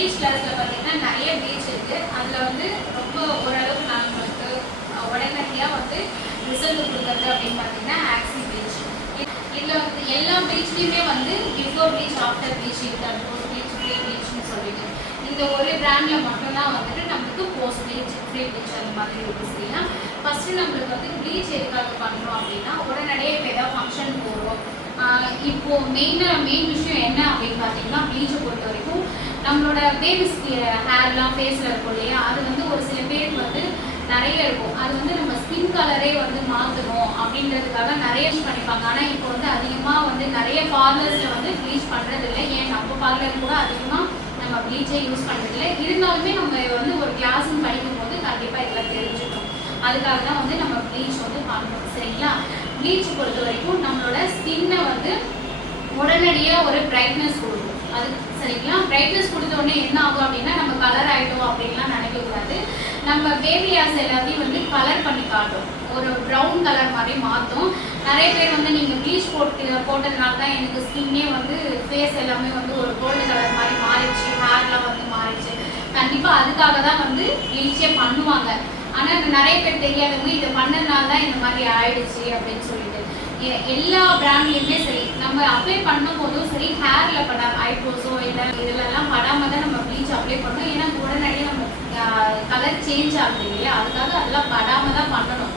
Bleach கிளாஸில் பார்த்தீங்கன்னா நிறைய ப்ளீச் இருக்குது. அதில் வந்து ரொம்ப ஓரளவுக்கு நம்மளுக்கு உடனடியாக வந்து ரிசல்ட் கொடுக்குறது அப்படின்னு பார்த்தீங்கன்னா ஆக்சி ப்ளீச். இதில் வந்து எல்லா ப்ளீச்லேயுமே வந்து பிஃபோர் ப்ளீச் ஆஃப்டர் ப்ளீச் இருக்குது, போஸ்ட் ப்ளீச் ஃப்ரீ ப்ளீச்னு சொல்லிட்டு. இந்த ஒரு பிராண்டில் மட்டும்தான் வந்துட்டு நம்மளுக்கு போஸ்ட் ப்ளீச் ஃப்ரீ ப்ளீச் அந்த மாதிரி இருக்குது. சரியா, ஃபஸ்ட்டு நம்மளுக்கு வந்து ப்ளீச் எதுக்காக பண்ணுறோம் அப்படின்னா உடனடியே இப்போ ஏதாவது ஃபங்க்ஷன் போகிறோம். இப்போது மெயின் விஷயம் என்ன அப்படின்னு பார்த்தீங்கன்னா ப்ளீச்சை பொறுத்த வரைக்கும் நம்மளோட பேபிஸ் ஹேர்லாம் ஃபேஸில் இருக்கும் இல்லையா, அது வந்து ஒரு சில பேருக்கு வந்து நிறைய இருக்கும். அது வந்து நம்ம ஸ்கின் கலரே வந்து மாற்றணும் அப்படின்றதுக்காக நிறைய பண்ணிப்பாங்க. ஆனால் இப்போ வந்து அதிகமாக வந்து நிறைய பார்லர்ஸில் வந்து ப்ளீச் பண்ணுறதில்லை. ஏன் நம்ம பார்லர் கூட அதிகமாக நம்ம ப்ளீச்சே யூஸ் பண்ணுறதில்லை. இருந்தாலுமே நம்ம வந்து ஒரு கிளாஸ்ன்னு படிக்கும் போது கண்டிப்பாக இதெல்லாம் தெரிஞ்சுக்கணும். அதுக்காக தான் வந்து நம்ம ப்ளீச் வந்து பண்ணுறோம். சரிங்களா, ப்ளீச் பொறுத்த வரைக்கும் நம்மளோட ஸ்கின்னை வந்து உடனடியாக ஒரு பிரைட்னஸ் கொடுக்கும். அது சரிங்களா, பிரைட்னஸ் கொடுத்த உடனே என்ன ஆகும் அப்படின்னா நம்ம கலர் ஆகிட்டோம் அப்படின்லாம் நினைக்கக்கூடாது. நம்ம பேபி ஹேர்ஸ் எல்லாத்தையும் வந்து கலர் பண்ணி காட்டும், ஒரு ப்ரௌன் கலர் மாதிரி மாற்றும். நிறைய பேர் வந்து நீங்கள் ப்ளீச் போட்டதுனால தான் எனக்கு ஸ்கின்னே வந்து ஃபேஸ் எல்லாமே வந்து ஒரு கோல்டு கலர் மாதிரி மாறிடுச்சு, ஹேர்லாம் வந்து மாறிடுச்சு. கண்டிப்பாக அதுக்காக தான் வந்து ப்ளீச்சே பண்ணுவாங்க. ஆனால் நிறைய பேர் தெரியாதவங்க இதை பண்ணதுனால தான் இந்த மாதிரி ஆயிடுச்சு அப்படின்னு சொல்லிட்டு. எல்லா பிராண்ட்லேயுமே சரி நம்ம அப்ளை பண்ணும் போதும் சரி ஹேரில் படாம ஐப்ரோஸோ இல்லை இதிலெல்லாம் படாமல் தான் நம்ம ப்ளீச் அப்ளை பண்ணணும். ஏன்னா உடனடியே நம்ம கலர் சேஞ்ச் ஆகுது இல்லையா, அதுக்காக அதெல்லாம் படாமல் தான் பண்ணணும்.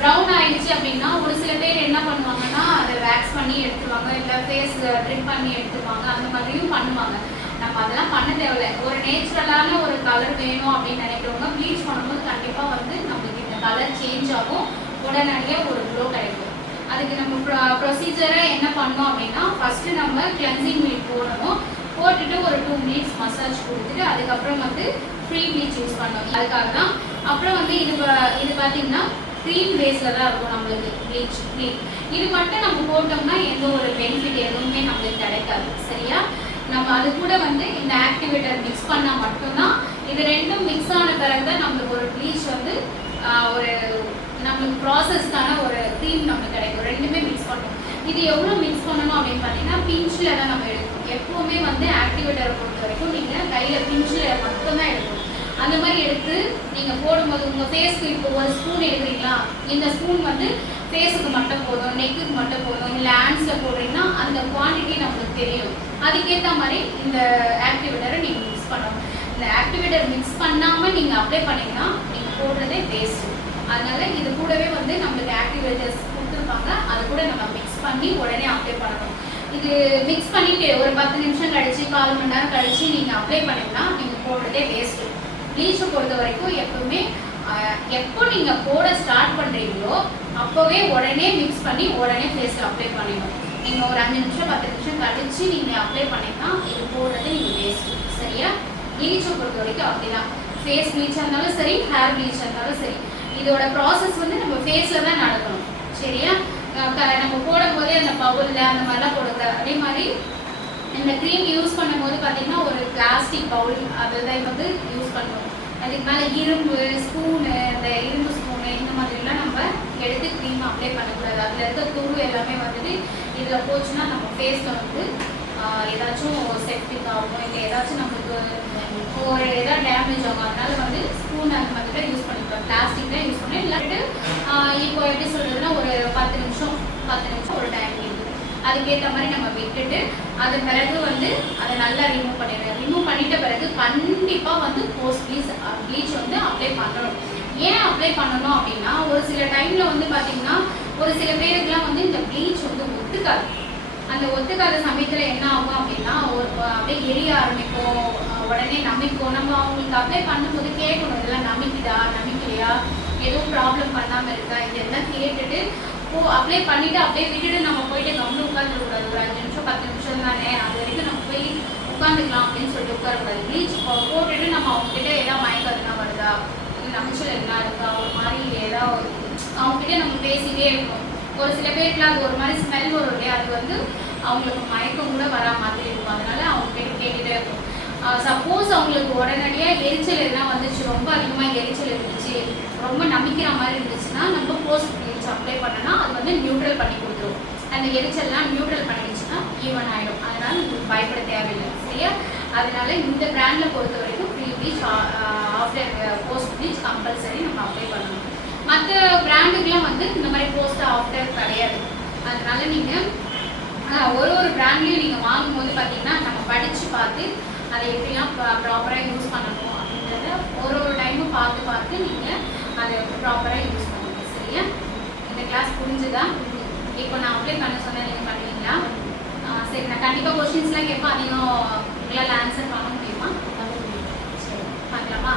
ப்ரௌன் ஆயிடுச்சு அப்படின்னா ஒரு சில பேர் என்ன பண்ணுவாங்கன்னா அதை வேக்ஸ் பண்ணி எடுத்துருவாங்க, இல்லை ஃபேஸ் ட்ரிம் பண்ணி எடுத்துருவாங்க, அந்த மாதிரியும் பண்ணுவாங்க. நம்ம அதெல்லாம் பண்ண தேவையில்லை. ஒரு நேச்சுரலான ஒரு கலர் வேணும் அப்படின்னு நினைக்கிறவங்க ப்ளீச் பண்ணும்போது கண்டிப்பாக வந்து நம்மளுக்கு இந்த கலர் சேஞ்ச் ஆகும், உடனடியாக ஒரு க்ளோ கிடைக்கும். அதுக்கு நம்ம ப்ரொசீஜராக என்ன பண்ணோம் அப்படின்னா ஃபஸ்ட்டு நம்ம கிளென்சிங் மில்க் போடணும். போட்டுட்டு ஒரு 2 மினிட்ஸ் மசாஜ் கொடுத்துட்டு அதுக்கப்புறம் வந்து ஃப்ரீ ப்ளீச் யூஸ் பண்ணோம். அதுக்காக தான். அப்புறம் வந்து இது பார்த்தீங்கன்னா க்ரீம் பேஸில் தான் இருக்கும் நம்மளுக்கு ப்ளீச் க்ரீம். இது மட்டும் நம்ம போட்டோம்னா எந்த ஒரு பெனிஃபிட் எதுவுமே நம்மளுக்கு கிடைக்காது. சரியா, நம்ம அது கூட வந்து இந்த ஆக்டிவேட்டர் மிக்ஸ் பண்ணால் மட்டும்தான், இது ரெண்டும் மிக்ஸ் ஆன பிறகு தான் நம்மளுக்கு ஒரு ப்ளீச் வந்து ஒரு நம்மளுக்கு ப்ராசஸ்க்கான ஒரு க்ரீம் நம்மளுக்கு கிடைக்கும். ரெண்டுமே மிக்ஸ் பண்ணணும். இது எவ்வளோ மிக்ஸ் பண்ணணும் அப்படின்னு பார்த்தீங்கன்னா பிஞ்சில் தான் நம்ம எடுக்கணும். எப்போவுமே வந்து ஆக்டிவேட்டரை பொறுத்த வரைக்கும் நீங்கள் கையில் பிஞ்சில் மட்டும்தான் எடுக்கணும். அந்த மாதிரி எடுத்து நீங்கள் போடும்போது உங்கள் ஃபேஸ்க்கு இப்போ ஒரு ஸ்பூன் எடுக்கிறீங்களா, இந்த ஸ்பூன் வந்து ஃபேஸுக்கு மட்டும் போதும், நெக்குக்கு மட்டும் போதும், இல்லை ஹேண்ட்ஸில் போடுறீங்கன்னா அந்த குவான்டிட்டி நம்மளுக்கு தெரியும். அதுக்கேற்ற மாதிரி இந்த ஆக்டிவேட்டரை நீங்கள் மிக்ஸ் பண்ணணும். இந்த ஆக்டிவேட்டர் மிக்ஸ் பண்ணாமல் நீங்கள் அப்ளை பண்ணிங்கன்னா நீங்கள் போடுறதே வேஸ்ட்டு. அதனால் இது கூடவே வந்து நம்மளுக்கு ஆக்டிவேட்டர்ஸ் கொடுத்துருப்பாங்க, அது கூட நம்ம மிக்ஸ் பண்ணி உடனே அப்ளை பண்ணணும். இது மிக்ஸ் பண்ணிவிட்டு ஒரு 10 நிமிஷம் கழிச்சு 1/4 மணி நேரம் கழிச்சு நீங்கள் அப்ளை பண்ணிங்கன்னா நீங்கள் போடுறதே வேஸ்ட்டு. ப்ளீச்சை பொறுத்த வரைக்கும் எப்பவுமே எப்போ நீங்கள் போட ஸ்டார்ட் பண்ணுறீங்களோ அப்போவே உடனே மிக்ஸ் பண்ணி உடனே ஃபேஸில் அப்ளை பண்ணிடணும். நீங்கள் ஒரு 5 நிமிஷம் 10 நிமிஷம் கழிச்சு நீங்கள் அப்ளை பண்ணிங்கன்னா இது போடுறது நீங்கள் வேஸ்ட்டு. சரியா, ப்ளீச்சை பொறுத்த வரைக்கும் அப்படிதான். ஃபேஸ் ப்ளீச்சாக இருந்தாலும் சரி, ஹேர் ப்ளீச்சாக இருந்தாலும் சரி, இதோட ப்ராசஸ் வந்து நம்ம ஃபேஸில் தான் நடக்கணும். சரியா, நம்ம போடும் போதே அந்த பவுலில் அந்த மாதிரிலாம் போடக்கூடாது. அதே மாதிரி இந்த க்ரீம் யூஸ் பண்ணும்போது பார்த்தீங்கன்னா ஒரு பிளாஸ்டிக் பவுல் அதில் தான் வந்து யூஸ் பண்ணுவோம். அதுக்கு மேலே இரும்பு ஸ்பூனு, இந்த இரும்பு ஸ்பூனு இந்த மாதிரிலாம் நம்ம எடுத்து க்ரீம் அப்ளை பண்ணக்கூடாது. அதில் இருக்க துரு எல்லாமே வந்துட்டு இதில் போச்சுன்னா நம்ம ஃபேஸில் வந்து ஏதாச்சும் செப்டிக் ஆகும், இல்லை ஏதாச்சும் நம்மளுக்கு ஒரு ஏதாவது டேமேஜ் ஆகும். அதனால வந்து ஸ்பூன் அந்த மாதிரி தான் யூஸ் பண்ணிக்கலாம், பிளாஸ்டிக் தான் யூஸ் பண்ணேன். இல்லாட்டு இப்போ எப்படி சொல்கிறதுனா ஒரு 10 நிமிஷம் ஒரு டைம் இருக்குது, அதுக்கேற்ற மாதிரி நம்ம விட்டுட்டு அது பிறகு வந்து அதை நல்லா ரிமூவ் பண்ணிடுறேன். ரிமூவ் பண்ணிட்ட பிறகு கண்டிப்பாக வந்து போஸ்ட் ப்ளீச் வந்து அப்ளை பண்ணணும். ஏன் அப்ளை பண்ணணும் அப்படின்னா ஒரு சில டைமில் வந்து பார்த்திங்கன்னா ஒரு சில பேருக்குலாம் வந்து இந்த ப்ளீச் வந்து ஒத்துக்காது. அந்த ஒத்துக்காத சமயத்தில் என்ன ஆகும் அப்படின்னா ஒரு அப்படியே எரிய ஆரம்பிக்கும், உடனே நம்பிக்கும். நம்ம அவங்களுக்கு அப்ளை பண்ணும்போது கேட்கணும், இதெல்லாம் நம்பிக்குதா நம்பிக்கலையா, எதுவும் ப்ராப்ளம் பண்ணாமல் இருக்கா, இதெல்லாம் கேட்டுட்டு அப்ளை பண்ணிவிட்டு அப்படியே விட்டுட்டு நம்ம போயிட்டு கம்முன்னு உட்காந்துருக்கூடாது. ஒரு 5 நிமிஷம் 10 நிமிஷம் தானே, அது வரைக்கும் நம்ம போய் உட்காந்துக்கலாம் அப்படின்னு சொல்லிட்டு உட்காரக்கூடாது. ப்ளீச் போட்டுட்டு நம்ம அவங்ககிட்ட ஏதாவது மயக்கதுனா வருதா, நமைச்சல் என்ன இருக்கா, ஒரு மாதிரி ஏதாவது அவங்ககிட்ட நம்ம பேசிகிட்டே இருக்கணும். ஒரு சில பேருக்குலாம் அது ஒரு மாதிரி ஸ்மெல் வரும் இல்லையா, அது வந்து அவங்களுக்கு மயக்கம் கூட வரா மாதிரி இருக்கும். அதனால அவங்க கேட்டுகிட்டே இருக்கும். சப்போஸ் அவங்களுக்கு உடனடியாக எரிச்சல் எதுனா வந்துச்சு, ரொம்ப அதிகமாக எரிச்சல் இருந்துச்சு, ரொம்ப நம்பிக்கிற மாதிரி இருந்துச்சுன்னா நம்ம போஸ்ட் ப்ளீச் அப்ளை பண்ணனா அது வந்து நியூட்ரல் பண்ணி கொடுத்துரும். அந்த எரிச்சல்லாம் நியூட்ரல் பண்ணிடுச்சுன்னா ஈவன் ஆகிடும். அதனால் உங்களுக்கு பயப்பட தேவையில்லை. சரியா, அதனால இந்த பிராண்டில் பொறுத்த வரைக்கும் pre bleach after post bleach compulsory நம்ம அப்ளை பண்ணணும். மற்ற பிராண்டுக்கெலாம் வந்து இந்த மாதிரி போஸ்ட் ஆஃப்டர் கிடையாது. அதனால நீங்கள் ஒரு பிராண்ட்லேயும் நீங்கள் வாங்கும்போது பார்த்தீங்கன்னா நம்ம படித்து பார்த்து அதை எப்படிலாம் ப்ராப்பராக யூஸ் பண்ணணும் அப்படின்றத ஒரு டைமும் பார்த்து நீங்கள் அதை ப்ராப்பராக யூஸ் பண்ணணும். சரியா? இந்த கிளாஸ் புரிஞ்சுதா? இப்போ நான் அப்ளை பண்ண சொன்னால் நீங்கள் பண்ணுவீங்களா? சரி, நான் கண்டிப்பாக கொஸ்டின்ஸ்லாம் கேட்பேன். அதையும் உங்களால் ஆன்சர் பண்ண முடியுமா? சரி, பார்க்கலாமா?